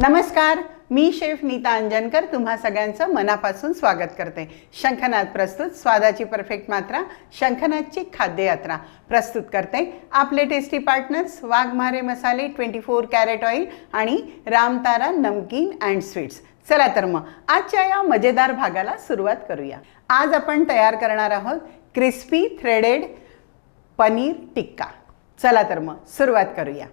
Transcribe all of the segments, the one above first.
नमस्कार, मी शेफ नीता अंजनकर तुम्हा सगळ्यांचं मनापासून स्वागत करते। शंखनाद प्रस्तुत स्वादाची परफेक्ट मात्रा शंखनादची खाद्य यात्रा प्रस्तुत करते आपले टेस्टी पार्टनर्स वाघमारे मसाले 24 कॅरेट ऑइल आणि रामतारा नमकीन अँड स्वीट्स। चला तर मग आजच्या या मजेदार भागाला सुरुवात करूया। आज आपण तयार करणार आहोत क्रिस्पी थ्रेडेड पनीर टिक्का। चला तर मग सुरुवात करूया।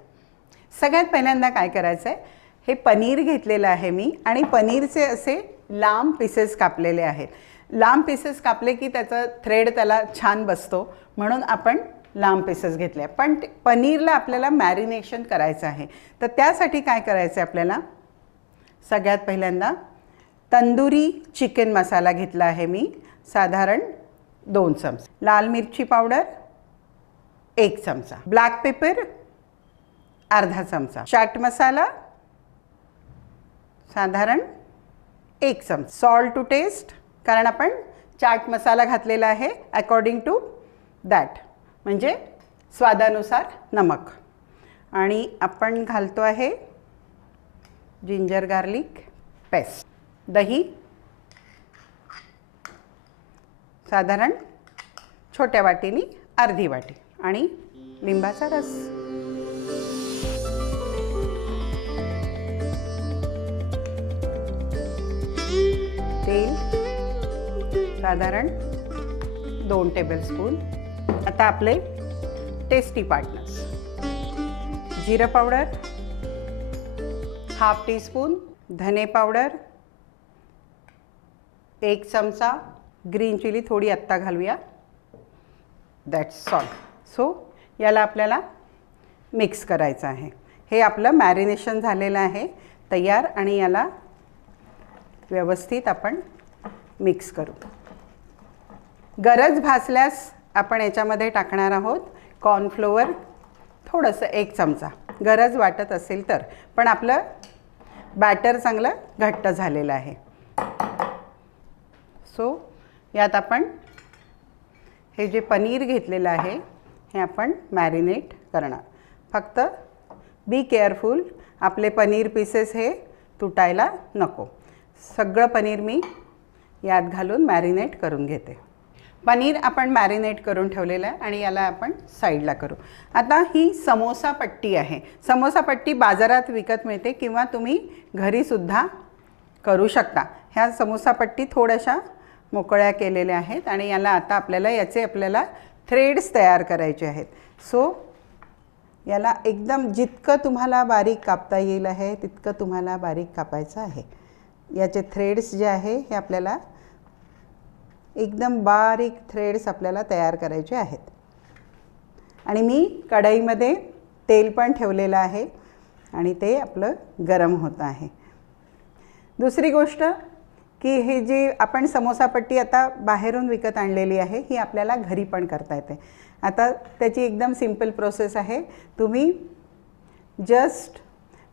सगळ्यात पहिल्यांदा काय करायचं आहे, हे पनीर घेतलेलं आहे मी आणि पनीरचे असे लांब पीसेस कापलेले आहेत। लांब पीसेस कापले की त्याचा थ्रेड त्याला छान बसतो म्हणून आपण लांब पीसेस घेतले। पण पनीरला आपल्याला मॅरिनेशन करायचं आहे, तर त्यासाठी काय करायचं आहे आपल्याला, सगळ्यात पहिल्यांदा तंदुरी चिकन मसाला घेतला आहे मी, साधारण 2 चमचे, लाल मिरची पावडर 1 चमचा, ब्लॅक पेपर अर्धा चमचा, चाट मसाला साधारण 1 चमचा, सॉल्ट टू टेस्ट कारण आपण चाट मसाला घातलेला आहे, अकॉर्डिंग टू दॅट म्हणजे स्वादानुसार नमक, आणि आपण घालतो आहे जिंजर गार्लिक पेस्ट, दही साधारण छोट्या वाटीनी अर्धी वाटी आणि लिंबाचा रस। तेल साधारण 2 टेबलस्पून। आता आपले टेस्टी पार्टनर्स, जिरं पावडर हाफ टीस्पून, धने पावडर 1 चमचा, ग्रीन चिली थोडी आत्ता घालूया, दॅट्स सॉल्ट। सो याला आपल्याला मिक्स करायचं आहे। हे आपलं मॅरिनेशन झालेलं आहे तयार आणि याला व्यवस्थित आपण मिक्स करू। गरज भासल्यास आपण याच्यामध्ये टाकणार आहोत कॉर्नफ्लोअर थोडंसं 1 चमचा, गरज वाटत असेल तर, पण आपलं बॅटर चांगलं घट्ट झालेलं आहे। सो यात आपण हे जे पनीर घेतलेलं आहे हे आपण मॅरिनेट करणार। फक्त बी केअरफुल, आपले पनीर पीसेस हे तुटायला नको। सगळं पनीर मी यात घालून मॅरिनेट करून घेते। पनीर आपण मॅरिनेट करून ठेवलेलं आहे आणि याला आपण साईडला करू। आता ही समोसा पट्टी आहे। समोसा पट्टी बाजारात विकत मिळते किंवा तुम्ही घरीसुद्धा करू शकता। ह्या समोसा पट्टी थोड्याशा मोकळ्या केलेल्या आहेत आणि याला आता आपल्याला थ्रेड्स तयार करायचे आहेत। सो याला एकदम जितकं तुम्हाला बारीक कापता येईल आहे तितकं तुम्हाला बारीक कापायचं आहे। याचे थ्रेड्स जे आहे हे आपल्याला एकदम बारीक थ्रेड्स आपल्याला तयार करायचे आहेत। आणि मी कढईमध्ये तेल पण ठेवलेलं आहे आणि ते आपलं गरम होतं आहे। दुसरी गोष्ट की हे जे आपण समोसापट्टी आता बाहेरून विकत आणलेली आहे ही आपल्याला घरी पण करता येते। आता त्याची एकदम सिंपल प्रोसेस आहे। तुम्ही जस्ट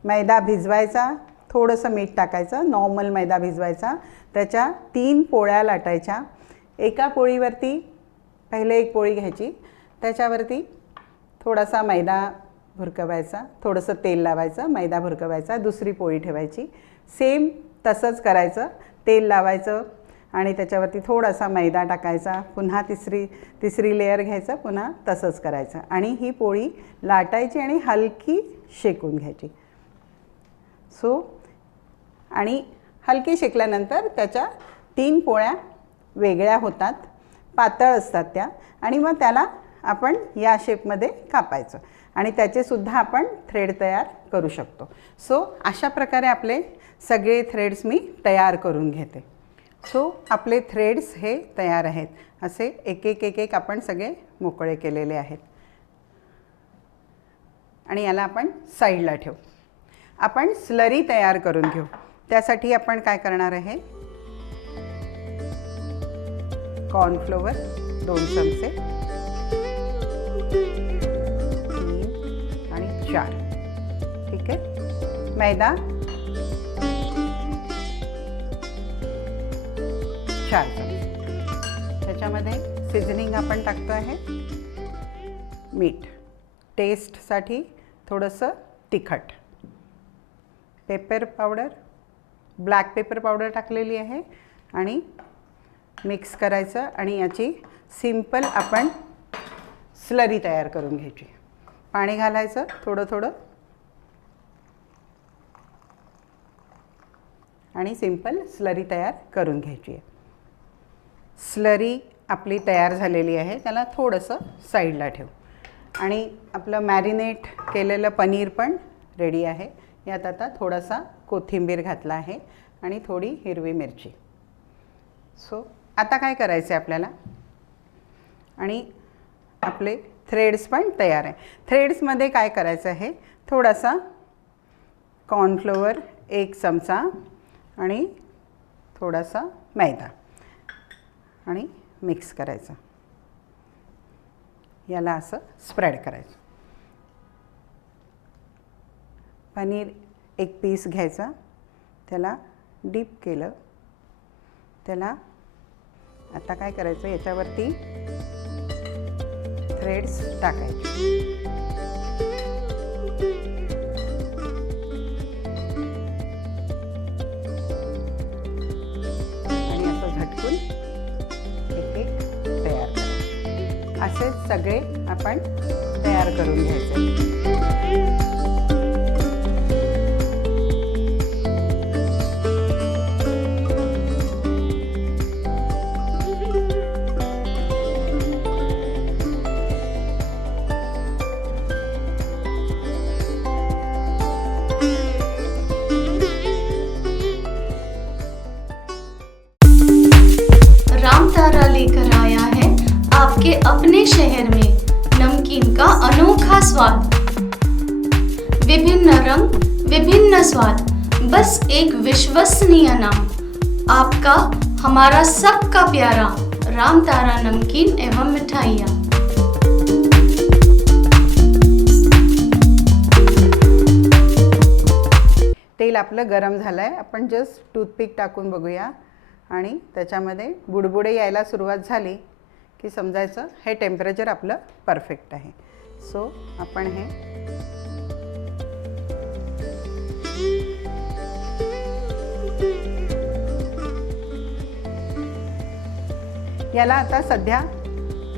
मैदा भिजवायचा, थोडंसं मीठ टाकायचं, नॉर्मल मैदा भिजवायचा, त्याच्या 3 पोळ्या लाटायच्या। एका पोळीवरती पहिले एक पोळी घ्यायची, त्याच्यावरती थोडासा मैदा भुरकवायचा, थोडंसं तेल लावायचं, मैदा भुरकवायचा, दुसरी पोळी ठेवायची, सेम तसंच करायचं, तेल लावायचं आणि त्याच्यावरती थोडासा मैदा टाकायचा, पुन्हा तिसरी लेयर घ्यायचं, पुन्हा तसंच करायचं आणि ही पोळी लाटायची आणि हलकी शेकून घ्यायची। सो आणि हलकी शेकल्यानंतर त्याच्या 3 पोळ्या वेगळ्या होतात, पातळ असतात त्या, आणि मग त्याला आपण या शेपमध्ये कापायचं आणि त्याचेसुद्धा आपण थ्रेड तयार करू शकतो। सो अशा प्रकारे आपले सगळे थ्रेड्स मी तयार करून घेते। सो आपले थ्रेड्स हे तयार आहेत, असे एक एक आपण सगळे मोकळे केलेले आहेत आणि याला आपण साईडला ठेवू। आपण स्लरी तयार करून घेऊ। त्यासाठी आपण काय करणार आहे, कॉर्नफ्लोअर 2 चमचे, 3 आणि 4, ठीक आहे, मैदा 4 चमचे, त्याच्यामध्ये सीझनिंग आपण टाकतो आहे मीठ, टेस्टसाठी थोडंसं तिखट, pepper powder, black pepper powder टाकलेली आहे आणि मिक्स करायचं आणि याची सिंपल आपण स्लरी तयार करून घ्यायची. पाणी घालायचं थोडं थोडं आणि सिंपल स्लरी तयार करून घ्यायची आहे. स्लरी आपली तयार झालेली आहे. त्याला थोडंसं साईडला ठेवू आणि आपलं मॅरिनेट केलेलं पनीर पण रेडी आहे. यात आता थोडासा कोथिंबीर घातला आहे आणि थोडी हिरवी मिरची. सो आता काय करायचं आहे आपल्याला, आणि आपले थ्रेड्स पण तयार आहे. थ्रेड्समध्ये काय करायचं आहे, थोडासा कॉर्नफ्लोअर 1 चमचा आणि थोडासा मैदा आणि मिक्स करायचं. याला असं स्प्रेड करायचं. पनीर 1 पीस घ्यायचा, त्याला डीप केलं. त्याला आता काय करायचं, याच्यावरती थ्रेड्स टाकायचे आणि असं झटकून एक एक तयार करायचं. असेच सगळे आपण तयार करून घ्यायचे. रामतारा लेकर आया है आपके अपने शहर में नमकीन का अनोखा स्वाद. विभिन्न रंग, विभिन्न स्वाद, बस एक विश्वसनीय नाम. आपका, हमारा सबका प्यारा रामतारा नमकीन एवं मिठाइयाँ. तेल आपलं गरम झालं आहे. आपण जस्ट टूथपिक टाकून बघूया आणि त्याच्यामध्ये बुडबुडे यायला सुरुवात झाली की समजायचं हे टेम्परेचर आपलं परफेक्ट आहे. सो आपण हे याला आता सध्या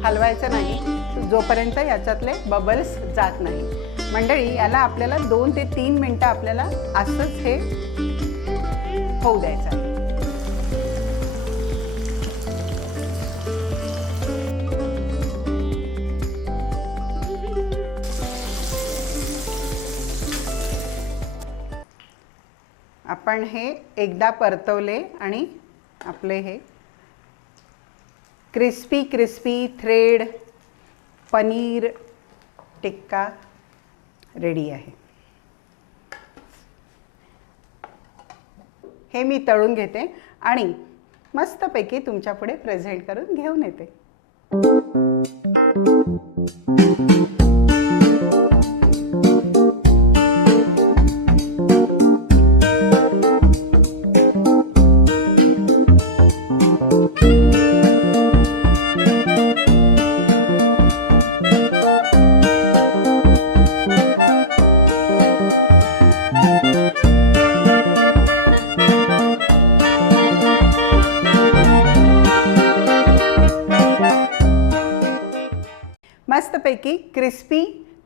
हलवायचं नाही जोपर्यंत याच्यातले बबल्स जात नाही. मंडळी, याला आपल्याला 2 ते 3 मिनटं आपल्याला असंच हे होऊ द्यायचं आहे. आपण हे एकदा परतवले आणि आपले हे crispy crispy thread paneer tikka ready आहे. हे मी तळून घेते आणि मस्तपैकी तुमच्या पुढे प्रेझेंट करून घेऊन येते. मस्तपैकी क्रिस्पी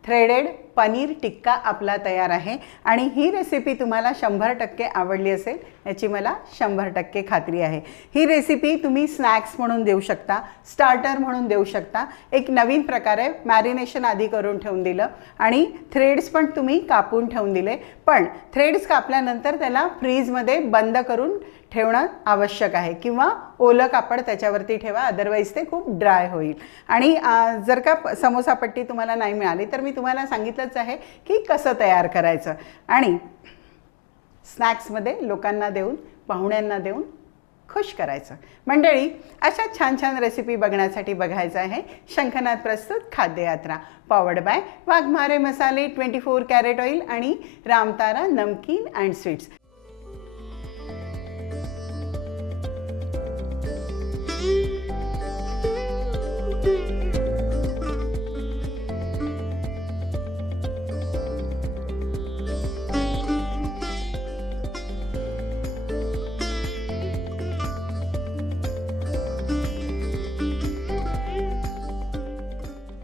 थ्रेडेड पनीर टिक्का आपला तयार आहे आणि ही रेसिपी तुम्हाला 100% आवडली असेल याची मला 100% खात्री आहे. ही रेसिपी तुम्ही स्नॅक्स म्हणून देऊ शकता, स्टार्टर म्हणून देऊ शकता. एक नवीन प्रकारे मॅरिनेशन आधी करून ठेवून दिलं आणि थ्रेड्स पण तुम्ही कापून ठेवून दिले. पण थ्रेड्स कापल्यानंतर त्याला फ्रीजमध्ये बंद करून ठेवणं आवश्यक आहे किंवा ओलं कापड त्याच्यावरती ठेवा, अदरवाईज ते खूप ड्राय होईल. आणि जर का समोसा पट्टी तुम्हाला नाही मिळाली तर मी तुम्हाला सांगितलंच आहे की कसं तयार करायचं आणि स्नॅक्समध्ये लोकांना देऊन, पाहुण्यांना देऊन खुश करायचं. मंडळी, अशा छान छान रेसिपी बघण्यासाठी बघायचं आहे शंखनाद प्रस्तुत खाद्ययात्रा, पॉवर्ड बाय वाघमारे मसाले, 24 कॅरेट ऑइल आणि रामतारा नमकीन अँड स्वीट्स.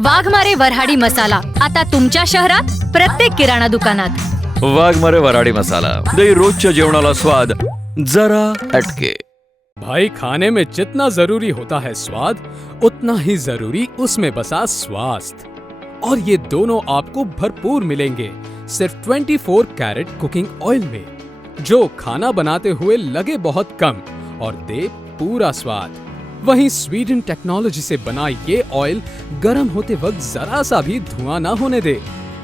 वाघमारे वऱ्हाडी मसाला आता तुमच्या शहरात प्रत्येक किराणा दुकानात। वाघमारे वऱ्हाडी मसाला दे रोजच्या जेवणाला स्वाद जरा हटके। भाई, खाने में जितना जरूरी होता है स्वाद, उतना ही जरूरी उसमें बसा स्वास्थ्य, और ये दोनों आपको भरपूर मिलेंगे सिर्फ 24 कैरेट कुकिंग ऑयल में, जो खाना बनाते हुए लगे बहुत कम और दे पूरा स्वाद। वहीं स्वीडन टेक्नोलॉजी से बना ये ऑयल गर्म होते वक्त जरा सा भी धुआं ना होने दे।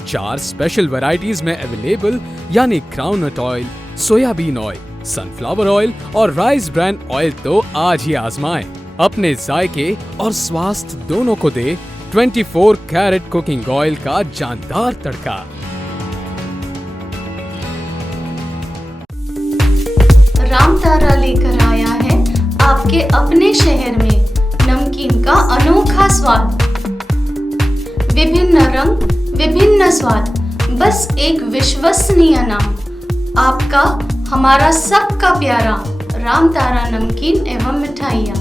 4 स्पेशल वैरायटीज में अवेलेबल, यानी groundnut oil, soybean oil, sunflower oil और राइस ब्रांड ऑयल। तो आज ही आजमाएं, अपने जायके और स्वास्थ्य दोनों को दे 24 कैरेट कुकिंग ऑयल का जानदार तड़का। रामतारा लेकर आया है आपके अपने शहर में नमकीन का अनोखा स्वाद। विभिन्न रंग, विभिन्न स्वाद, बस एक विश्वसनीय नाम, आपका, हमारा सबका प्यारा रामतारा नमकीन एवं मिठाइयाँ।